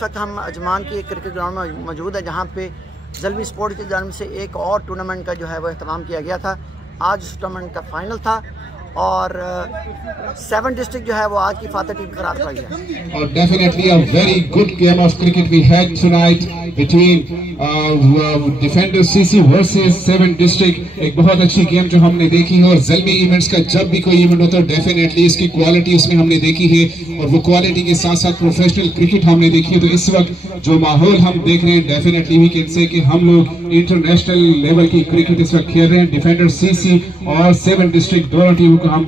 इस वक्त हम अजमान की एक क्रिकेट ग्राउंड में मौजूद है, जहाँ पे ज़ल्मी स्पोर्ट की जानिब से एक और टूर्नामेंट का जो है वो एहतमाम किया गया था। आज उस टूर्नामेंट का फाइनल था और 7 डिस्ट्रिक्ट जो है वो आज की फातह टीम करार पाई है। और definitely a very good game of cricket we had tonight between defender CC versus 7 district. एक बहुत अच्छी गेम जो हमने देखी है, और ज़ल्मी इवेंट्स का जब भी कोई इवेंट होता है डेफिनेटली इसकी क्वालिटी उसमें हमने देखी है, और वो क्वालिटी के साथ साथ प्रोफेशनल क्रिकेट हमने देखी है। तो इस वक्त जो माहौल हम देख रहे हैं डेफिनेटली वी कैन से कि हम लोग इंटरनेशनल लेवल की क्रिकेट इस वक्त खेल रहे हैं। डिफेंडर सीसी और 7 डिस्ट्रिक्ट दोनों टीमों को हम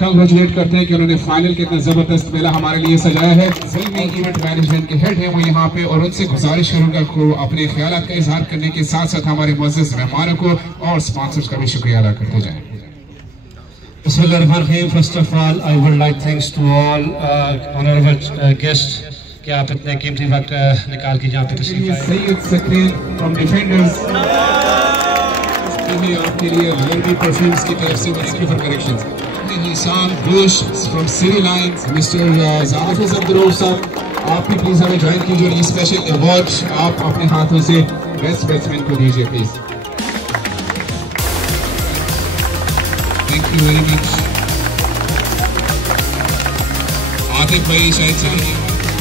कंग्रेचुलेट करते हैं कि उन्होंने फाइनल के इतना जबरदस्त मेला हमारे लिए सजाया है। ज़ल्मी इवेंट मैनेजमेंट के हेड है वो यहाँ पे, और उनसे गुजारिश करूंगा को अपने ख्यालात का इजहार करने के साथ साथ हमारे मुअज़्ज़िज़ मेहमानों को और स्पॉन्सर्स का भी शुक्रिया अदा करते जाएं। First of all, I would like thanks to all honorable guests कि आप इतने कीमती वक्त निकाल के यहाँ पे तशरीफ आए। सैयद सकरीन फ्रॉम डिफेंडर्स आपके लिए ज़ल्मी परफ्यूम्स की तरफ से thank you for corrections. Nishan बुश from city lines, mister Zafir Abdul sahab आप भी प्लीज हमें ज्वाइन कीजिए, और ये स्पेशल अवार्ड आप अपने हाथों से बेस्ट बैट्समैन को दीजिए please. Thank you very much. Atif भाई शायद चाहिए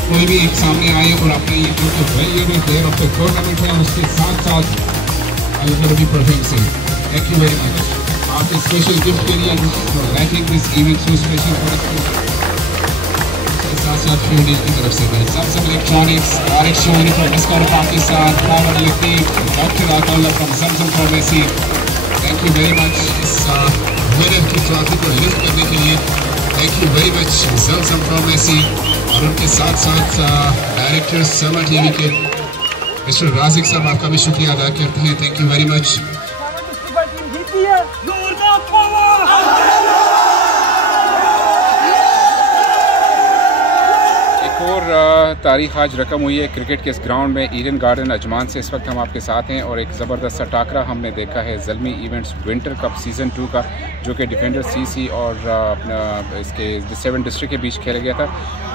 कोई भी एक सामने आए और अपने ये जो valuable player of the tournament है उसके साथ साथ ज़ल्मी परफ्यूम से थैंक यू वेरी मच। आपके स्पेशल गिफ्ट के लिए making this event so special for की तरफ से Zamzam electronics, Tariq Shoni from discover Pakistan, power Latif, doctor Ataullah from Zamzam pharmacy, thank you very much. इस विनर की ट्रॉफी को लिफ्ट करने के लिए thank you very much Zamzam pharmacy, और उनके साथ साथ डायरेक्टर समा टीवी के मिस्टर राजिक साहब आपका भी शुक्रिया अदा करते हैं, थैंक यू वेरी मच। और तारीख आज रकम हुई है क्रिकेट के इस ग्राउंड में ईडन गार्डन अजमान से। इस वक्त हम आपके साथ हैं और एक ज़बरदस्त सा टाकरा हमने देखा है Zalmi events winter cup season 2 का, जो कि डिफेंडर सीसी और अपना इसके 7 डिस्ट्रिक्ट के बीच खेला गया था।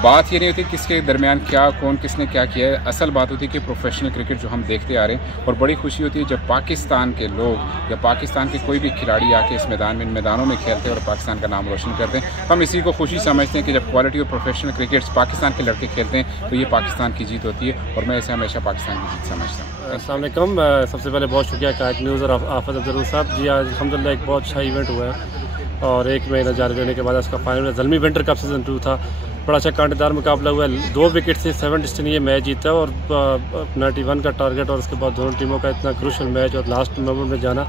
बात ये नहीं होती किसके दरमियान क्या कौन किसने क्या किया है, असल बात होती है कि प्रोफेशनल क्रिकेट जो हम देखते आ रहे हैं, और बड़ी खुशी होती है जब पाकिस्तान के लोग या पाकिस्तान के कोई भी खिलाड़ी आके इस मैदानों में खेलते हैं और पाकिस्तान का नाम रोशन करते हैं। हम इसी को खुशी समझते हैं कि जब क्वालिटी और प्रोफेशनल क्रिकेट पाकिस्तान के लड़के खेलते हैं तो ये पाकिस्तान की जीत होती है, और मैं इसे हमेशा पाकिस्तान की जीत समझता हूँ। अस्सलाम वालेकुम, सबसे पहले बहुत शुक्रिया कायद न्यूज़ और आफत अब्दुल साहब जी। आज अल्हम्दुलिल्लाह एक बहुत अच्छा इवेंट हुआ है, और एक महीना जारी रहने के बाद उसका final Zalmi winter cup season 2 था। बड़ा अच्छा कांटेदार मुकाबला हुआ है, 2 विकेट से 7 डिस्ट्रिक्ट ने ये मैच जीता, और 91 का टारगेट, और उसके बाद दोनों टीमों का इतना क्रूशल मैच और लास्ट मोमेंट में जाना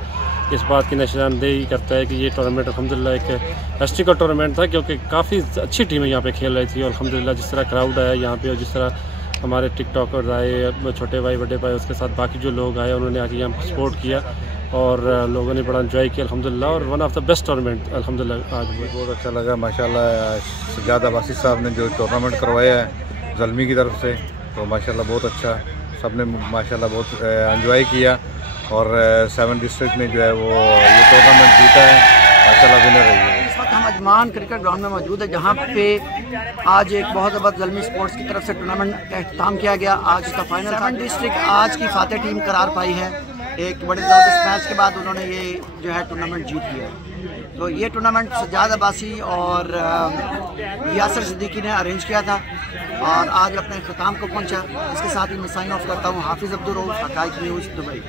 इस बात की निशानदेही करता है कि ये टूर्नामेंट अल्हम्दुलिल्लाह एक हिस्ट्रिकल टूर्नामेंट था, क्योंकि काफ़ी अच्छी टीमें यहाँ पे खेल रही थी। और अल्हम्दुलिल्लाह जिस तरह क्राउड आया यहाँ पे, और जिस तरह हमारे टिकटॉकर्स आए, छोटे भाई बड़े भाई, उसके साथ बाकी जो लोग आए उन्होंने आके यहाँ सपोर्ट किया, और लोगों ने बड़ा एंजॉय किया अल्हम्दुलिल्लाह, और one of the best tournament अल्हम्दुलिल्लाह आज बहुत अच्छा लगा माशाल्लाह। सज्जाद अब्बासी साहब ने जो टूर्नामेंट करवाया है ज़ल्मी की तरफ से, तो माशाल्लाह बहुत अच्छा, सब ने माशाल्लाह बहुत एंजॉय किया, और 7 डिस्ट्रिक्ट ने जो है वो ये टूर्नामेंट जीता है, माशाल्लाह विनर रही है। इस वक्त हम अजमान क्रिकेट ग्राउंड में मौजूद है, जहाँ पे आज एक बहुत ज़बरदस्त ज़ल्मी स्पोर्ट्स की तरफ से टूर्नामेंट का अख्ताम किया गया। आज इसका फाइनल 7 डिस्ट्रिक्ट आज की फातह टीम करार पाई है। एक बड़े ज़बरदस्त मैच के बाद उन्होंने ये जो है टूर्नामेंट जीत लिया है। तो ये टूर्नामेंट सज्जाद अब्बासी और यासर सिद्दीकी ने अरेंज किया था, और आज अपने अख्ताम को पहुँचा। इसके साथ ही मैं साइन ऑफ करता हूँ। हाफिज़ अब्दुल रऊफ, हक़ाइक़ न्यूज़, दुबई।